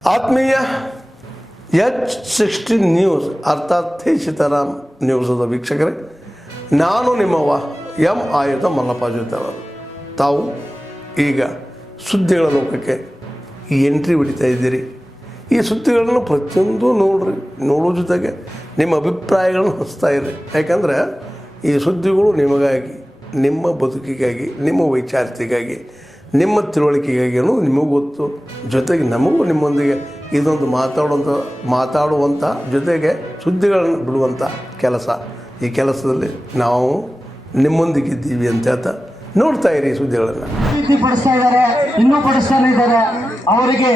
ಆತ್ಮೀಯ H16 news ಅರ್ಥಾತ್ ಸೀತಾರಾಮ್ ನ್ಯೂಸದ ವೀಕ್ಷಕರೇ, ನಾನು ನಿಮ್ಮವ ಎಂ ಆಯುಧ ಮಲ್ಲಪ್ಪ ಜೊತೆವರು. ತಾವು ಈಗ ಸುದ್ದಿಗಳ ಲೋಕಕ್ಕೆ ಎಂಟ್ರಿ ಹೊಡಿತಾ ಇದ್ದೀರಿ. ಈ ಸುದ್ದಿಗಳನ್ನು ಪ್ರತಿಯೊಂದು ನೋಡೋ ಜೊತೆಗೆ ನಿಮ್ಮ ಅಭಿಪ್ರಾಯಗಳನ್ನು ಹಂಚ್ತಾ ಇರಿ. ಯಾಕಂದರೆ ಈ ಸುದ್ದಿಗಳು ನಿಮಗಾಗಿ, ನಿಮ್ಮ ಬದುಕಿಗಾಗಿ, ನಿಮ್ಮ ವೈಚಾರಿಕೆಗಾಗಿ, ನಿಮ್ಮ ತಿಳುವಳಿಕೆಗಾಗಿಯೂ ನಿಮಗೂ ಗೊತ್ತು. ಜೊತೆಗೆ ನಮಗೂ ನಿಮ್ಮೊಂದಿಗೆ ಇದೊಂದು ಮಾತಾಡುವಂಥ ಜೊತೆಗೆ ಸುದ್ದಿಗಳನ್ನು ಬಿಡುವಂಥ ಕೆಲಸ. ಈ ಕೆಲಸದಲ್ಲಿ ನಾವು ನಿಮ್ಮೊಂದಿಗಿದ್ದೀವಿ ಅಂತ ಹೇಳ್ತಾ ನೋಡ್ತಾ ಇರಿ ಸುದ್ದಿಗಳನ್ನು. ಪಡಿಸ್ತಾ ಇದ್ದಾರೆ, ಇನ್ನೂ ಪಡಿಸ್ತಾನೆ ಇದ್ದಾರೆ. ಅವರಿಗೆ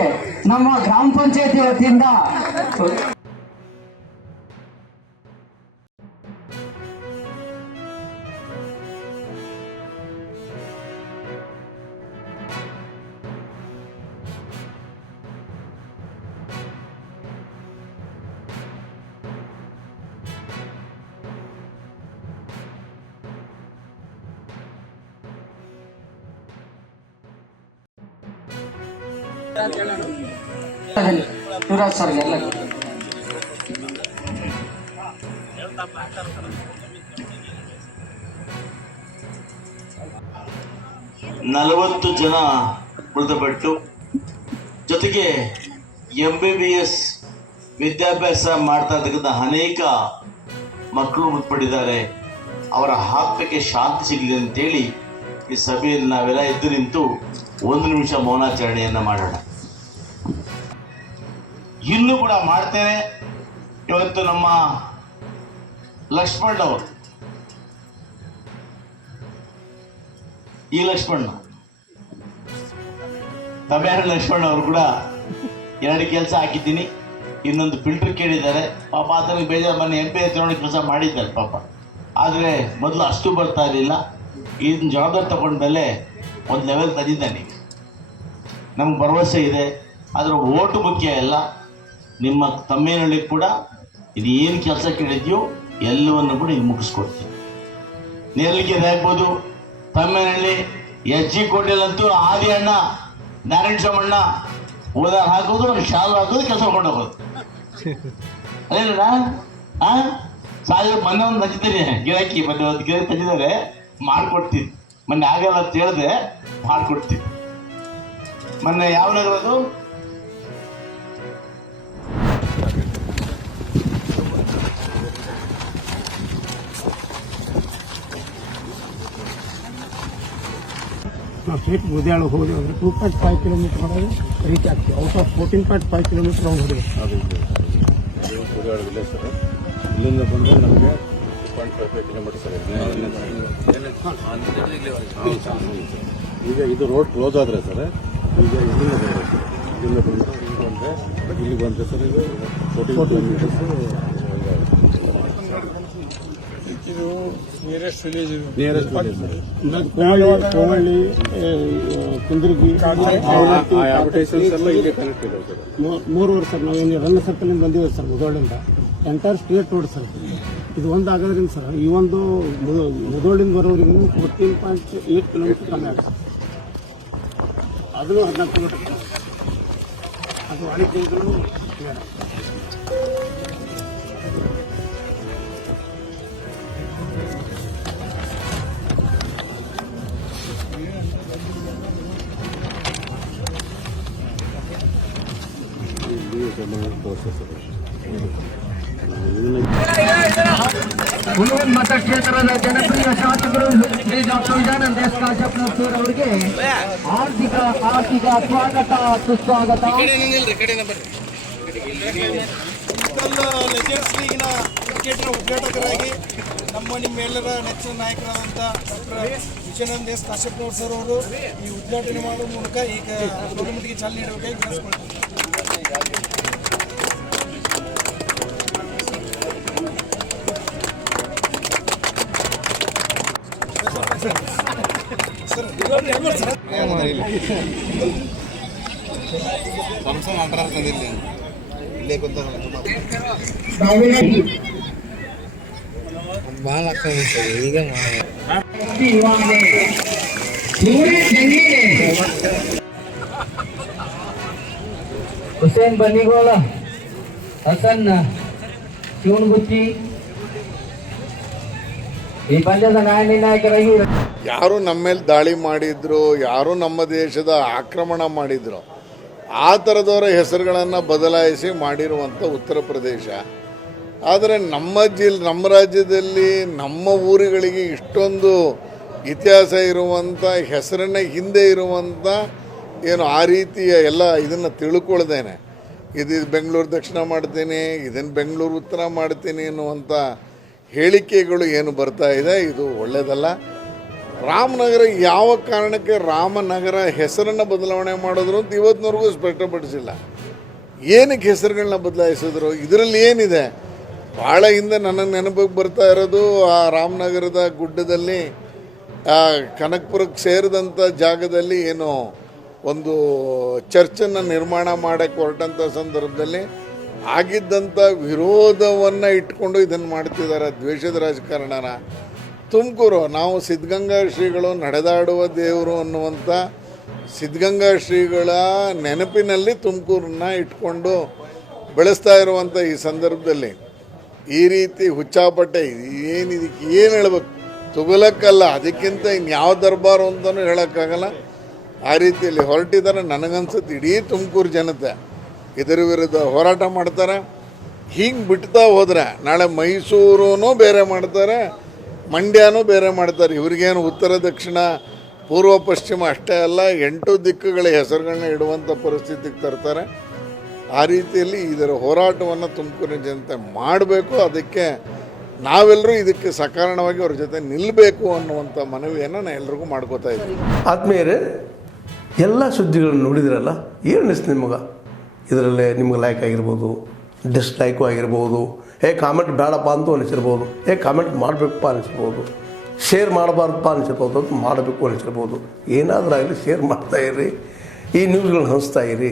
ನಮ್ಮ ಗ್ರಾಮ ಪಂಚಾಯತಿ ವತಿಯಿಂದ ಯುವರಾಜ್ ಸರ್ ಎಲ್ಲ 40 ಜನ ಮೃತಪಟ್ಟು, ಜೊತೆಗೆ MBBS ವಿದ್ಯಾಭ್ಯಾಸ ಮಾಡ್ತಾ ಇರ್ತಕ್ಕಂಥ ಅನೇಕ ಮಕ್ಕಳು ಮೃತಪಟ್ಟಿದ್ದಾರೆ. ಅವರ ಆತ್ಮಕ್ಕೆ ಶಾಂತಿ ಸಿಗಲಿ ಅಂತೇಳಿ ಈ ಸಭೆಯಲ್ಲಿ ನಾವೆಲ್ಲ ಎದ್ದು ನಿಂತು 1 ನಿಮಿಷ ಮೌನಾಚರಣೆಯನ್ನು ಮಾಡೋಣ. ಇನ್ನೂ ಕೂಡ ಮಾಡ್ತೇನೆ. ಇವತ್ತು ನಮ್ಮ ಲಕ್ಷ್ಮಣ್ ಅವರು, ಈ ಲಕ್ಷ್ಮಣ್ ತಮ್ಯಾರ ಲಕ್ಷ್ಮಣ್ ಅವರು ಕೂಡ 2 ಕೆಲಸ ಹಾಕಿದ್ದೀನಿ. ಇನ್ನೊಂದು ಫಿಲ್ಟರ್ ಕೇಳಿದ್ದಾರೆ. ಪಾಪ ಆತನಿಗೆ ಬೇಜಾರು, ಮೊನ್ನೆ MP ಹತ್ರ ಕೆಲಸ ಮಾಡಿದ್ದಾರೆ ಪಾಪ. ಆದರೆ ಮೊದಲು ಅಷ್ಟು ಬರ್ತಾ ಇರಲಿಲ್ಲ. ಇದನ್ನ ಜವಾಬ್ದಾರಿ ತಗೊಂಡ್ಮೇಲೆ ಒಂದು ಲೆವೆಲ್ ತಂದಿದ್ದಾನೆ. ನಮ್ಗೆ ಭರವಸೆ ಇದೆ. ಆದರೆ ಓಟು ಮುಖ್ಯ ಇಲ್ಲ. ನಿಮ್ಮ ತಮ್ಮೇನಹಳ್ಳಿ ಕೂಡ ಇದು ಏನು ಕೆಲಸ ಕೇಳಿದ್ಯೋ ಎಲ್ಲವನ್ನು ಕೂಡ ಇದು ಮುಗಿಸ್ಕೊಡ್ತೀವಿ. ನೇರಳಿಕೆರೆ ಆಗ್ಬೋದು, ತಮ್ಮೇನಹಳ್ಳಿ, HG ಕೋಟೆಯಲ್ಲಂತೂ ಆದಿ ಅಣ್ಣ, ನಾರಾಯಣ ಸ್ವಾಮಣ್ಣ ಓದಾರ ಹಾಕೋದು, ಶಾಲು ಹಾಕೋದು, ಕೆಲಸ ಮಾಡ್ಕೊಂಡು ಹೋಗೋದು. ಅದೇನಣ್ಣ ಸಾಲ ಮೊನ್ನೆ ಒಂದು ತಂದಿದ್ದೀನಿ ಗಿರಾಕಿ, ಮೊನ್ನೆ ಒಂದು ಗಿರಾಕಿ ತಂದಿದ್ದಾರೆ, ಮಾಡಿಕೊಡ್ತೀನಿ. ಮೊನ್ನೆ ಆಗಲ್ಲ ಅಂತ ಹೇಳಿದೆ, ಮಾಡಿಕೊಡ್ತೀನಿ. ಮೊನ್ನೆ ಯಾವ ನಗರ ಅದು? ನಾವು ಸ್ಟೇಟ್ ಬುದ್ಯಾಳ ಹೋಗಿ ಅಂದರೆ 2.5 ಕಿಲೋಮೀಟರ್ ಮಾಡೋದು ರೀಚ್ ಆಗ್ತೀವಿ. ಔಟ್ ಆಫ್ 14.5 ಕಿಲೋಮೀಟರ್ ನಾವು ಹೊಡೆಯೋದು. ಬುದ್ಯಾಳ ವಿಲೇಜ್ ಸರ್. ಇಲ್ಲಿಂದ ಬಂದರೆ ನಮಗೆ 2.55 ಕಿಲೋಮೀಟರ್ ಸರ್. ಈಗ ಇದು ರೋಡ್ ಕ್ಲೋಸ್ ಆದರೆ ಸರ್, ಈಗ ಇಲ್ಲಿಂದ ಬರಬೇಕು ಸರ್. ಇಲ್ಲಿಂದ ಬಂದರೆ ಇಲ್ಲಿ ಬಂದರೆ ಸರ್, ಇದು 14 ಕಿಲೋಮೀಟರ್ಸ್. ಇದು ನಿಯರೆಸ್ಟ್ ವಿಲೇಜ್. ಕೋವಳ್ಳಿ, ಕುಂದರ್ಗಿ, ಮೂರುವರೆ ಸರ್. ನಾವೇನು ರನ್ನ ಸರ್ಕಲಿಂದ ಬಂದಿವಿ ಸರ್, ಮುದೋಳಿಂದ. Entire state road sir. ಇದು ಒಂದು ಆಗೋದ್ರಿಂದ ಸರ್, ಈ ಒಂದು ಮುದೋಳಿಂದ ಬರೋವರೆಗೂ 14.8 ಕಿಲೋಮೀಟರ್ ಕಮ್ಮಿ ಆಗುತ್ತೆ. ಅದನ್ನು 14 ಕಿಲೋಮೀಟರ್. ಅದು ಅಡಿಕೆಗಳು ಹುಲೂರು ಮತಕ್ಷೇತ್ರದ ಜನಪ್ರಿಯ ಶಾಸಕರು ಶ್ರೀ ಡಾಕ್ಟರ್ ವಿಜಯಾನಂದ ಎಸ್ ಕಾಶಪ್ಪನವರ್ ಅವರಿಗೆ ಆರ್ಥಿಕ ಸ್ವಾಗತ, ಸುಸ್ವಾಗತ. ಲೆಜೆಂಡ್ಸ್ ಲೀಗಿನ ಕ್ರಿಕೆಟ್ನ ಉದ್ಘಾಟಕರಾಗಿ ನಿಮ್ಮೆಲ್ಲರ ನೆಚ್ಚಿನ ನಾಯಕರಾದಂಥ doctor Vijayananda S Kashappanavar sir ಅವರು ಈ ಉದ್ಘಾಟನೆ ಮಾಡುವ ಮೂಲಕ ಈಗ ಟೂರ್ನಮೆಂಟ್ಗೆ ಚಾಲನೆ ನೀಡಬೇಕಾಗಿ ವಿನಂತಿಸ್ಕೊಳ್ತೀನಿ. ಭಾಳ ಆಗ್ತದೆ ಈಗ ಹುಸೇನ್ ಬನ್ನಿಗೋಳ, ಹಸನ್ ಶಿವನಗುಚ್ಚಿ ಈ ಪಂದ್ಯದ ನಾಯಕರಾಗಿ ಯಾರು ನಮ್ಮ ಮೇಲೆ ದಾಳಿ ಮಾಡಿದ್ರು, ಯಾರು ನಮ್ಮ ದೇಶದ ಆಕ್ರಮಣ ಮಾಡಿದ್ರು, ಆ ಥರದವರ ಹೆಸರುಗಳನ್ನು ಬದಲಾಯಿಸಿ ಮಾಡಿರುವಂಥ ಉತ್ತರ ಪ್ರದೇಶ. ಆದರೆ ನಮ್ಮ ರಾಜ್ಯದಲ್ಲಿ ನಮ್ಮ ಊರುಗಳಿಗೆ ಇಷ್ಟೊಂದು ಇತಿಹಾಸ ಇರುವಂಥ ಹೆಸರನ್ನ ಹಿಂದೆ ಇರುವಂಥ ಏನು ಆ ರೀತಿಯ ಎಲ್ಲ ಇದನ್ನು ತಿಳ್ಕೊಳ್ದೇನೆ ಇದು ಬೆಂಗಳೂರು ದಕ್ಷಿಣ ಮಾಡ್ತೀನಿ, ಇದನ್ನು ಬೆಂಗಳೂರು ಉತ್ತರ ಮಾಡ್ತೀನಿ ಅನ್ನುವಂಥ ಹೇಳಿಕೆಗಳು ಏನು ಬರ್ತಾ ಇದೆ, ಇದು ಒಳ್ಳೆಯದಲ್ಲ. ರಾಮನಗರ ಯಾವ ಕಾರಣಕ್ಕೆ ರಾಮನಗರ ಹೆಸರನ್ನು ಬದಲಾವಣೆ ಮಾಡಿದ್ರು ಅಂತ ಇವತ್ತಿನವರೆಗೂ ಸ್ಪಷ್ಟಪಡಿಸಿಲ್ಲ. ಏನಕ್ಕೆ ಹೆಸರುಗಳನ್ನ ಬದಲಾಯಿಸಿದ್ರು, ಇದರಲ್ಲಿ ಏನಿದೆ? ಭಾಳ ಹಿಂದೆ ನನಗೆ ನೆನಪಿಗೆ ಬರ್ತಾ ಇರೋದು ಆ ರಾಮನಗರದ ಗುಡ್ಡದಲ್ಲಿ ಕನಕಪುರಕ್ಕೆ ಸೇರಿದಂಥ ಜಾಗದಲ್ಲಿ ಏನು ಒಂದು ಚರ್ಚನ್ನು ನಿರ್ಮಾಣ ಮಾಡೋಕ್ಕೆ ಹೊರಟಂಥ ಸಂದರ್ಭದಲ್ಲಿ ಆಗಿದ್ದಂಥ ವಿರೋಧವನ್ನು ಇಟ್ಕೊಂಡು ಇದನ್ನು ಮಾಡ್ತಿದ್ದಾರೆ, ದ್ವೇಷದ ರಾಜಕಾರಣನ. ತುಮಕೂರು, ನಾವು ಸಿದ್ಧಗಂಗಾ ಶ್ರೀಗಳು ನಡೆದಾಡುವ ದೇವರು ಅನ್ನುವಂಥ ಸಿದ್ಧಗಂಗಾ ಶ್ರೀಗಳ ನೆನಪಿನಲ್ಲಿ ತುಮಕೂರನ್ನ ಇಟ್ಕೊಂಡು ಬೆಳೆಸ್ತಾ ಇರುವಂಥ ಈ ಸಂದರ್ಭದಲ್ಲಿ ಈ ರೀತಿ ಹುಚ್ಚಾಪಟ್ಟೆ ಇದಕ್ಕೆ ಏನು ಹೇಳ್ಬೇಕು? ತುಗಲಕ್ಕಲ್ಲ, ಅದಕ್ಕಿಂತ ಇನ್ಯಾವ ದರ್ಬಾರು ಅಂತಲೂ ಹೇಳೋಕ್ಕಾಗಲ್ಲ. ಆ ರೀತಿಯಲ್ಲಿ ಹೊರಟಿದ್ದಾರೆ. ನನಗನ್ಸುತ್ತೆ ಇಡೀ ತುಮಕೂರು ಜನತೆ ಇದರ ವಿರುದ್ಧ ಹೋರಾಟ ಮಾಡ್ತಾರೆ. ಹಿಂಗೆ ಬಿಡ್ತಾ ಹೋದರೆ ನಾಳೆ ಮೈಸೂರೂ ಬೇರೆ ಮಾಡ್ತಾರೆ, ಮಂಡ್ಯನೂ ಬೇರೆ ಮಾಡ್ತಾರೆ. ಇವ್ರಿಗೇನು ಉತ್ತರ ದಕ್ಷಿಣ ಪೂರ್ವ ಪಶ್ಚಿಮ ಅಷ್ಟೇ ಅಲ್ಲ, 8 ದಿಕ್ಕುಗಳ ಹೆಸರುಗಳನ್ನ ಇಡುವಂಥ ಪರಿಸ್ಥಿತಿಗೆ ತರ್ತಾರೆ. ಆ ರೀತಿಯಲ್ಲಿ ಇದರ ಹೋರಾಟವನ್ನು ತುಮಕೂರಿನ ಜನತೆ ಮಾಡಬೇಕು. ಅದಕ್ಕೆ ನಾವೆಲ್ಲರೂ ಇದಕ್ಕೆ ಸಕಾರಣವಾಗಿ ಅವ್ರ ಜೊತೆ ನಿಲ್ಲಬೇಕು ಅನ್ನುವಂಥ ಮನವಿಯನ್ನು ನಾನು ಎಲ್ರಿಗೂ ಮಾಡ್ಕೋತಾ ಇದ್ದೀನಿ. ಆತ್ಮೀಯರೇ, ಎಲ್ಲ ಸುದ್ದಿಗಳನ್ನು ನೋಡಿದ್ರಲ್ಲ, ಏನು ಅನಿಸ್ತು ನಿಮಗೆ? ಇದರಲ್ಲೇ ನಿಮ್ಗೆ ಲೈಕ್ ಆಗಿರ್ಬೋದು, ಡಿಸ್ಲೈಕು ಆಗಿರ್ಬೋದು, ಕಾಮೆಂಟ್ ಬೇಡಪ್ಪ ಅಂತೂ ಅನಿಸಿರ್ಬೋದು, ಕಾಮೆಂಟ್ ಮಾಡಬೇಕಪ್ಪ ಅನಿಸಿರ್ಬೋದು, ಶೇರ್ ಮಾಡಬಾರ್ದಪ್ಪ ಅನಿಸಿರ್ಬೋದು, ಅದು ಮಾಡಬೇಕು ಅನಿಸಿರ್ಬೋದು. ಏನಾದರೂ ಆಗಲಿ ಶೇರ್ ಮಾಡ್ತಾಯಿರಿ, ಈ ನ್ಯೂಸ್ಗಳನ್ನ ಹಂಚ್ತಾ ಇರಿ,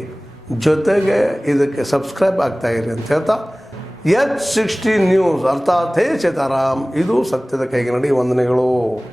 ಜೊತೆಗೆ ಇದಕ್ಕೆ ಸಬ್ಸ್ಕ್ರೈಬ್ ಆಗ್ತಾಯಿರಿ ಅಂತ ಹೇಳ್ತಾ H16 ನ್ಯೂಸ್ ಅರ್ಥಾತ್ ಹೇ ಸೀತಾರಾಮ್, ಇದು ಸತ್ಯದ ಕೈಗೆ ನಡಿ. ವಂದನೆಗಳು.